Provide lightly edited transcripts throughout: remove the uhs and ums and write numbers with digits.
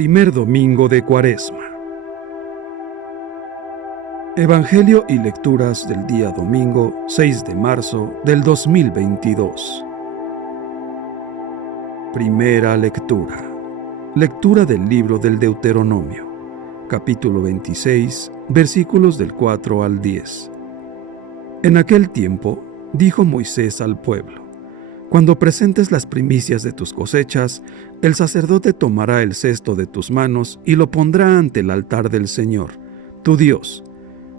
Primer domingo de Cuaresma. Evangelio y lecturas del día domingo 6 de marzo del 2022. Primera lectura. Lectura del libro del Deuteronomio, capítulo 26, versículos del 4 al 10. En aquel tiempo, dijo Moisés al pueblo: Cuando presentes las primicias de tus cosechas, el sacerdote tomará el cesto de tus manos y lo pondrá ante el altar del Señor, tu Dios.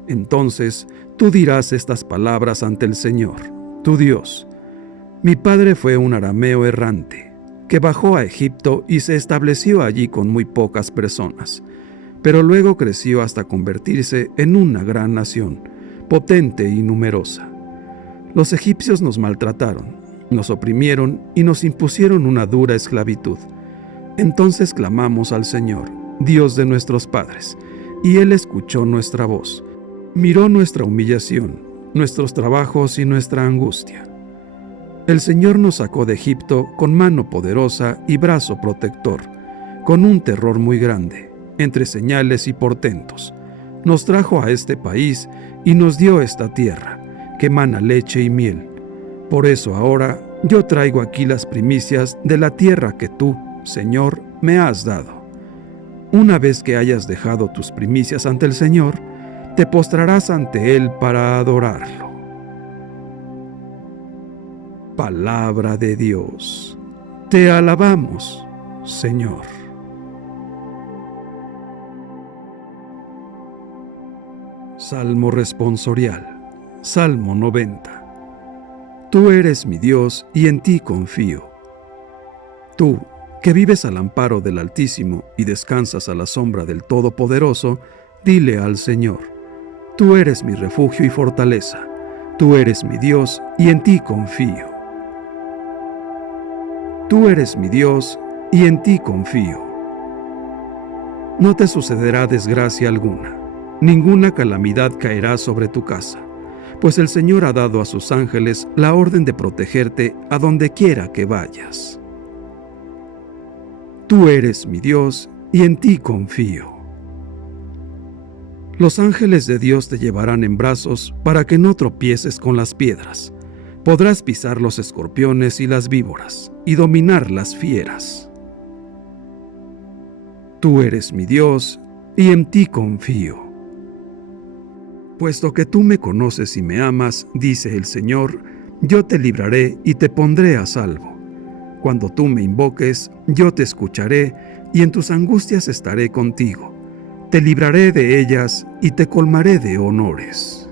Entonces tú dirás estas palabras ante el Señor, tu Dios. Mi padre fue un arameo errante, que bajó a Egipto y se estableció allí con muy pocas personas, pero luego creció hasta convertirse en una gran nación, potente y numerosa. Los egipcios nos maltrataron, nos oprimieron y nos impusieron una dura esclavitud. Entonces clamamos al Señor, Dios de nuestros padres, y Él escuchó nuestra voz, miró nuestra humillación, nuestros trabajos y nuestra angustia. El Señor nos sacó de Egipto con mano poderosa y brazo protector, con un terror muy grande, entre señales y portentos. Nos trajo a este país y nos dio esta tierra, que mana leche y miel. Por eso ahora yo traigo aquí las primicias de la tierra que tú, Señor, me has dado. Una vez que hayas dejado tus primicias ante el Señor, te postrarás ante Él para adorarlo. Palabra de Dios. Te alabamos, Señor. Salmo responsorial. Salmo 90. Tú eres mi Dios y en ti confío. Tú, que vives al amparo del Altísimo y descansas a la sombra del Todopoderoso, dile al Señor: Tú eres mi refugio y fortaleza. Tú eres mi Dios y en ti confío. Tú eres mi Dios y en ti confío. No te sucederá desgracia alguna, ninguna calamidad caerá sobre tu casa, pues el Señor ha dado a sus ángeles la orden de protegerte a donde quiera que vayas. Tú eres mi Dios y en ti confío. Los ángeles de Dios te llevarán en brazos para que no tropieces con las piedras. Podrás pisar los escorpiones y las víboras y dominar las fieras. Tú eres mi Dios y en ti confío. Puesto que tú me conoces y me amas, dice el Señor, yo te libraré y te pondré a salvo. Cuando tú me invoques, yo te escucharé y en tus angustias estaré contigo. Te libraré de ellas y te colmaré de honores.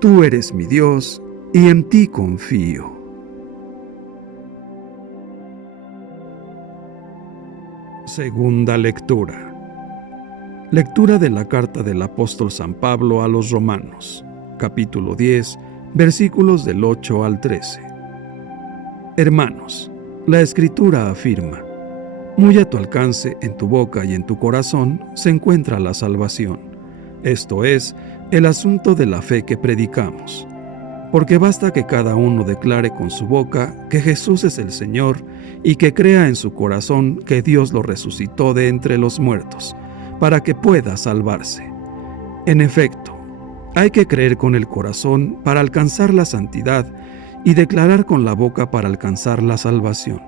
Tú eres mi Dios y en ti confío. Segunda lectura. Lectura de la carta del apóstol San Pablo a los Romanos, capítulo 10, versículos del 8 al 13. Hermanos, la Escritura afirma: muy a tu alcance, en tu boca y en tu corazón, se encuentra la salvación. Esto es, el asunto de la fe que predicamos. Porque basta que cada uno declare con su boca que Jesús es el Señor y que crea en su corazón que Dios lo resucitó de entre los muertos, para que pueda salvarse. En efecto, hay que creer con el corazón para alcanzar la santidad y declarar con la boca para alcanzar la salvación.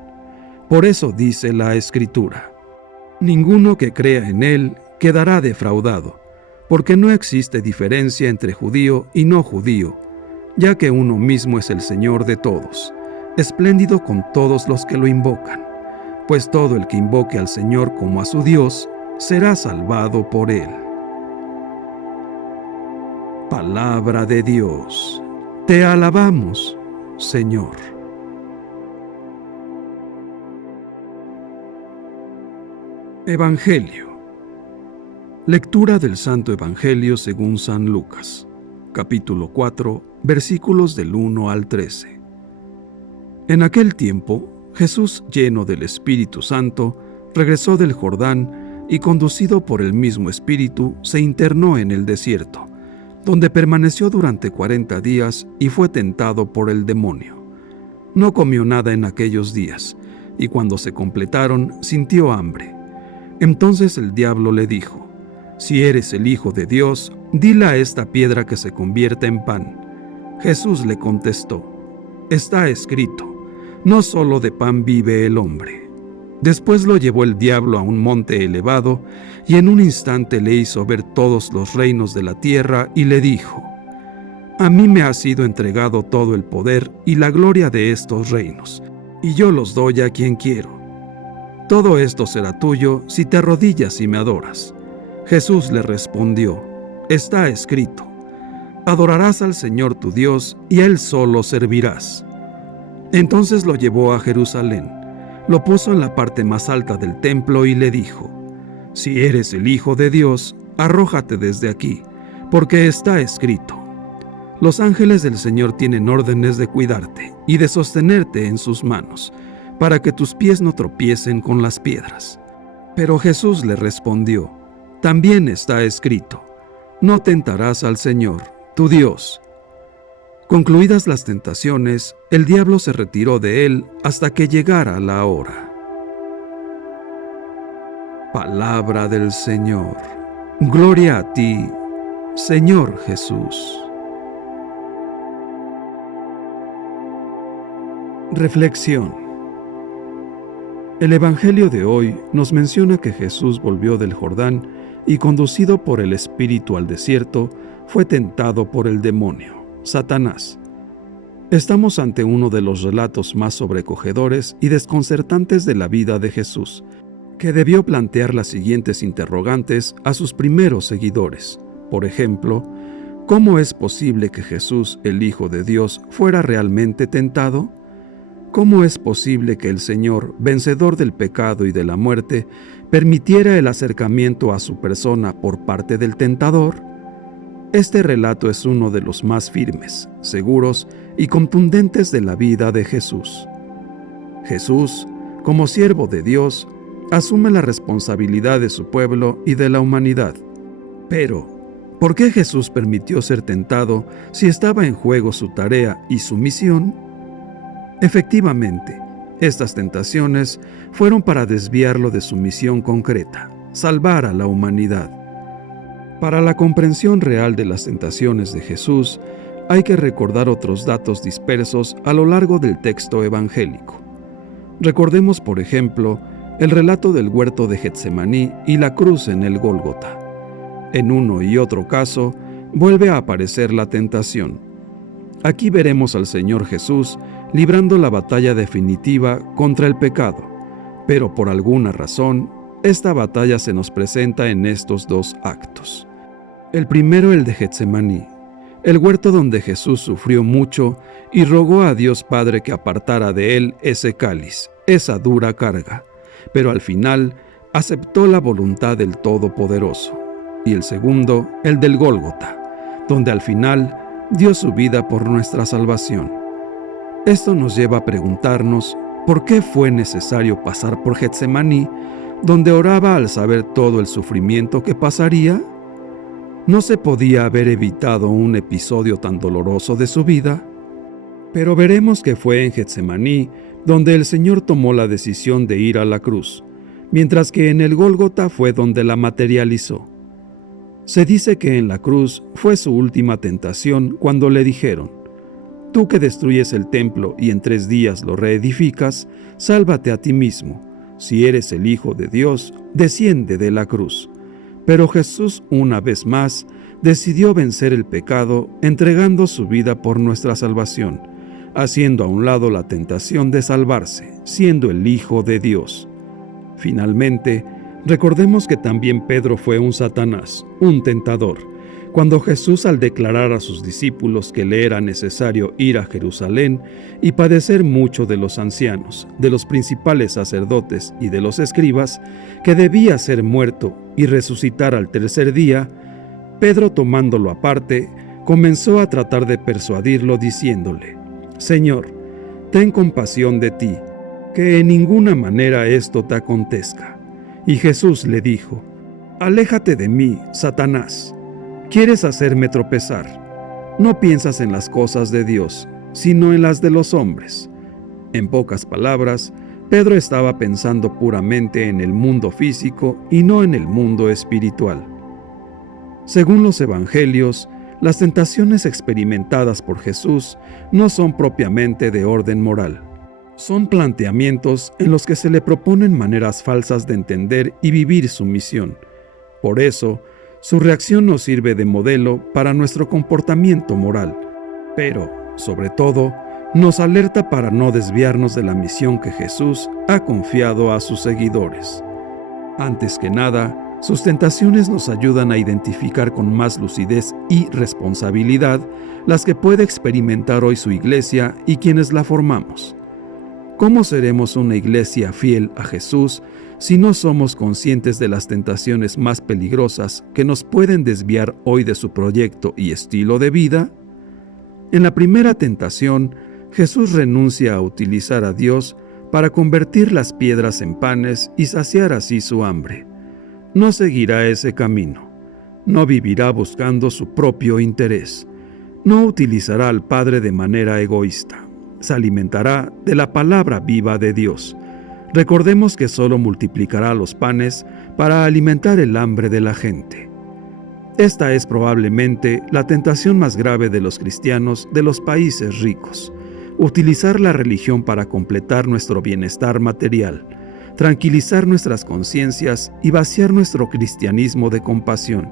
Por eso dice la Escritura: ninguno que crea en Él quedará defraudado, porque no existe diferencia entre judío y no judío, ya que uno mismo es el Señor de todos, espléndido con todos los que lo invocan, pues todo el que invoque al Señor como a su Dios será salvado por Él. Palabra de Dios. Te alabamos, Señor. Evangelio. Lectura del Santo Evangelio según San Lucas, capítulo 4, versículos del 1 al 13. En aquel tiempo, Jesús, lleno del Espíritu Santo, regresó del Jordán y, conducido por el mismo Espíritu, se internó en el desierto, donde permaneció durante 40 días y fue tentado por el demonio. No comió nada en aquellos días, y cuando se completaron, sintió hambre. Entonces el diablo le dijo: «Si eres el Hijo de Dios, dile a esta piedra que se convierta en pan». Jesús le contestó: «Está escrito, no solo de pan vive el hombre». Después lo llevó el diablo a un monte elevado, y en un instante le hizo ver todos los reinos de la tierra, y le dijo: «A mí me ha sido entregado todo el poder y la gloria de estos reinos, y yo los doy a quien quiero. Todo esto será tuyo si te arrodillas y me adoras». Jesús le respondió: «Está escrito, adorarás al Señor tu Dios y a Él solo servirás». Entonces lo llevó a Jerusalén, lo puso en la parte más alta del templo y le dijo: «Si eres el Hijo de Dios, arrójate desde aquí, porque está escrito: los ángeles del Señor tienen órdenes de cuidarte y de sostenerte en sus manos, para que tus pies no tropiecen con las piedras». Pero Jesús le respondió: «También está escrito: no tentarás al Señor, tu Dios». Concluidas las tentaciones, el diablo se retiró de él hasta que llegara la hora. Palabra del Señor. Gloria a ti, Señor Jesús. Reflexión. El Evangelio de hoy nos menciona que Jesús volvió del Jordán y, conducido por el Espíritu al desierto, fue tentado por el demonio, Satanás. Estamos ante uno de los relatos más sobrecogedores y desconcertantes de la vida de Jesús, que debió plantear las siguientes interrogantes a sus primeros seguidores. Por ejemplo, ¿cómo es posible que Jesús, el Hijo de Dios, fuera realmente tentado? ¿Cómo es posible que el Señor, vencedor del pecado y de la muerte, permitiera el acercamiento a su persona por parte del tentador? Este relato es uno de los más firmes, seguros y contundentes de la vida de Jesús. Jesús, como siervo de Dios, asume la responsabilidad de su pueblo y de la humanidad. Pero, ¿por qué Jesús permitió ser tentado si estaba en juego su tarea y su misión? Efectivamente, estas tentaciones fueron para desviarlo de su misión concreta: salvar a la humanidad. Para la comprensión real de las tentaciones de Jesús, hay que recordar otros datos dispersos a lo largo del texto evangélico. Recordemos, por ejemplo, el relato del huerto de Getsemaní y la cruz en el Gólgota. En uno y otro caso, vuelve a aparecer la tentación. Aquí veremos al Señor Jesús librando la batalla definitiva contra el pecado, pero por alguna razón, esta batalla se nos presenta en estos dos actos. El primero, el de Getsemaní, el huerto donde Jesús sufrió mucho y rogó a Dios Padre que apartara de él ese cáliz, esa dura carga, pero al final aceptó la voluntad del Todopoderoso. Y el segundo, el del Gólgota, donde al final dio su vida por nuestra salvación. Esto nos lleva a preguntarnos por qué fue necesario pasar por Getsemaní, donde oraba al saber todo el sufrimiento que pasaría. ¿No se podía haber evitado un episodio tan doloroso de su vida? Pero veremos que fue en Getsemaní donde el Señor tomó la decisión de ir a la cruz, mientras que en el Gólgota fue donde la materializó. Se dice que en la cruz fue su última tentación cuando le dijeron: «Tú que destruyes el templo y en 3 días lo reedificas, sálvate a ti mismo. Si eres el Hijo de Dios, desciende de la cruz». Pero Jesús, una vez más, decidió vencer el pecado entregando su vida por nuestra salvación, haciendo a un lado la tentación de salvarse, siendo el Hijo de Dios. Finalmente, recordemos que también Pedro fue un Satanás, un tentador, cuando Jesús, al declarar a sus discípulos que le era necesario ir a Jerusalén y padecer mucho de los ancianos, de los principales sacerdotes y de los escribas, que debía ser muerto y resucitar al 3er día, Pedro, tomándolo aparte, comenzó a tratar de persuadirlo diciéndole: «Señor, ten compasión de ti, que en ninguna manera esto te acontezca». Y Jesús le dijo: «Aléjate de mí, Satanás. Quieres hacerme tropezar. No piensas en las cosas de Dios, sino en las de los hombres». En pocas palabras, Pedro estaba pensando puramente en el mundo físico y no en el mundo espiritual. Según los evangelios, las tentaciones experimentadas por Jesús no son propiamente de orden moral. Son planteamientos en los que se le proponen maneras falsas de entender y vivir su misión. Por eso, su reacción nos sirve de modelo para nuestro comportamiento moral, pero, sobre todo, nos alerta para no desviarnos de la misión que Jesús ha confiado a sus seguidores. Antes que nada, sus tentaciones nos ayudan a identificar con más lucidez y responsabilidad las que puede experimentar hoy su iglesia y quienes la formamos. ¿Cómo seremos una iglesia fiel a Jesús si no somos conscientes de las tentaciones más peligrosas que nos pueden desviar hoy de su proyecto y estilo de vida? En la primera tentación, Jesús renuncia a utilizar a Dios para convertir las piedras en panes y saciar así su hambre. No seguirá ese camino. No vivirá buscando su propio interés. No utilizará al Padre de manera egoísta. Se alimentará de la palabra viva de Dios. Recordemos que solo multiplicará los panes para alimentar el hambre de la gente. Esta es probablemente la tentación más grave de los cristianos de los países ricos. Utilizar la religión para completar nuestro bienestar material, tranquilizar nuestras conciencias y vaciar nuestro cristianismo de compasión,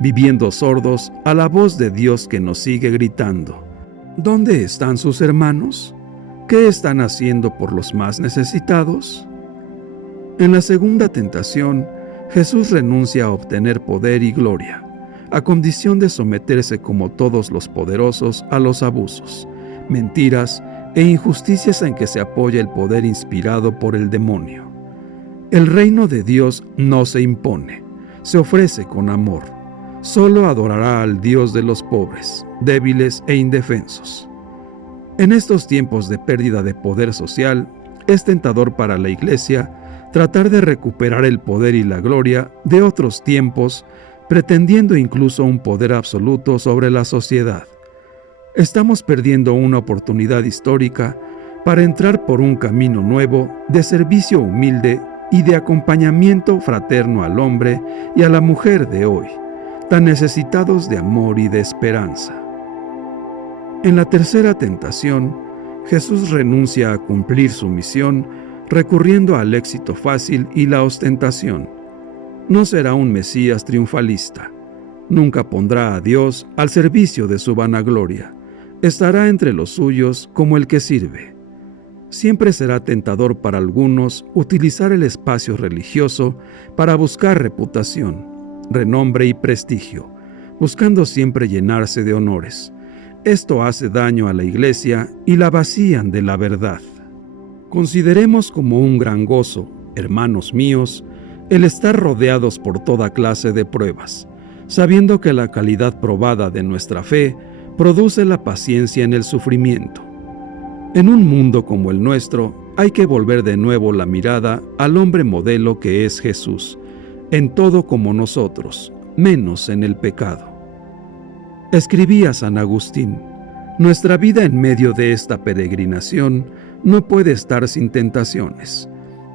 viviendo sordos a la voz de Dios que nos sigue gritando. ¿Dónde están sus hermanos? ¿Qué están haciendo por los más necesitados? En la segunda tentación, Jesús renuncia a obtener poder y gloria, a condición de someterse como todos los poderosos a los abusos, mentiras e injusticias en que se apoya el poder inspirado por el demonio. El reino de Dios no se impone, se ofrece con amor. Solo adorará al Dios de los pobres, débiles e indefensos. En estos tiempos de pérdida de poder social, es tentador para la Iglesia tratar de recuperar el poder y la gloria de otros tiempos, pretendiendo incluso un poder absoluto sobre la sociedad. Estamos perdiendo una oportunidad histórica para entrar por un camino nuevo de servicio humilde y de acompañamiento fraterno al hombre y a la mujer de hoy, tan necesitados de amor y de esperanza. En la tercera tentación, Jesús renuncia a cumplir su misión recurriendo al éxito fácil y la ostentación. No será un Mesías triunfalista. Nunca pondrá a Dios al servicio de su vanagloria. Estará entre los suyos como el que sirve. Siempre será tentador para algunos utilizar el espacio religioso para buscar reputación, renombre y prestigio, buscando siempre llenarse de honores. Esto hace daño a la Iglesia y la vacían de la verdad. Consideremos como un gran gozo, hermanos míos, el estar rodeados por toda clase de pruebas, sabiendo que la calidad probada de nuestra fe produce la paciencia en el sufrimiento. En un mundo como el nuestro, hay que volver de nuevo la mirada al hombre modelo que es Jesús, en todo como nosotros, menos en el pecado. Escribía San Agustín: nuestra vida en medio de esta peregrinación no puede estar sin tentaciones,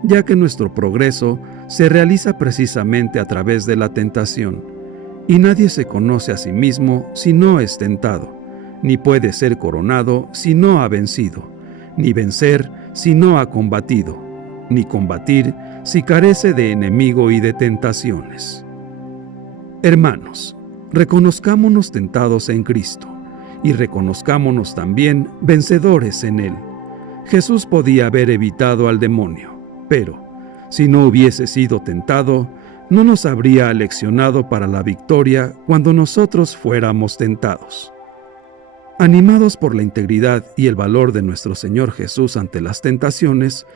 ya que nuestro progreso se realiza precisamente a través de la tentación, y nadie se conoce a sí mismo si no es tentado, ni puede ser coronado si no ha vencido, ni vencer si no ha combatido, ni combatir si carece de enemigo y de tentaciones. Hermanos, reconozcámonos tentados en Cristo, y reconozcámonos también vencedores en Él. Jesús podía haber evitado al demonio, pero, si no hubiese sido tentado, no nos habría aleccionado para la victoria cuando nosotros fuéramos tentados. Animados por la integridad y el valor de nuestro Señor Jesús ante las tentaciones,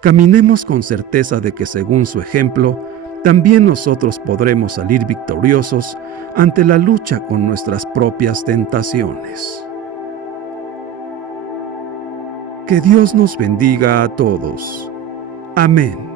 caminemos con certeza de que según su ejemplo, también nosotros podremos salir victoriosos ante la lucha con nuestras propias tentaciones. Que Dios nos bendiga a todos. Amén.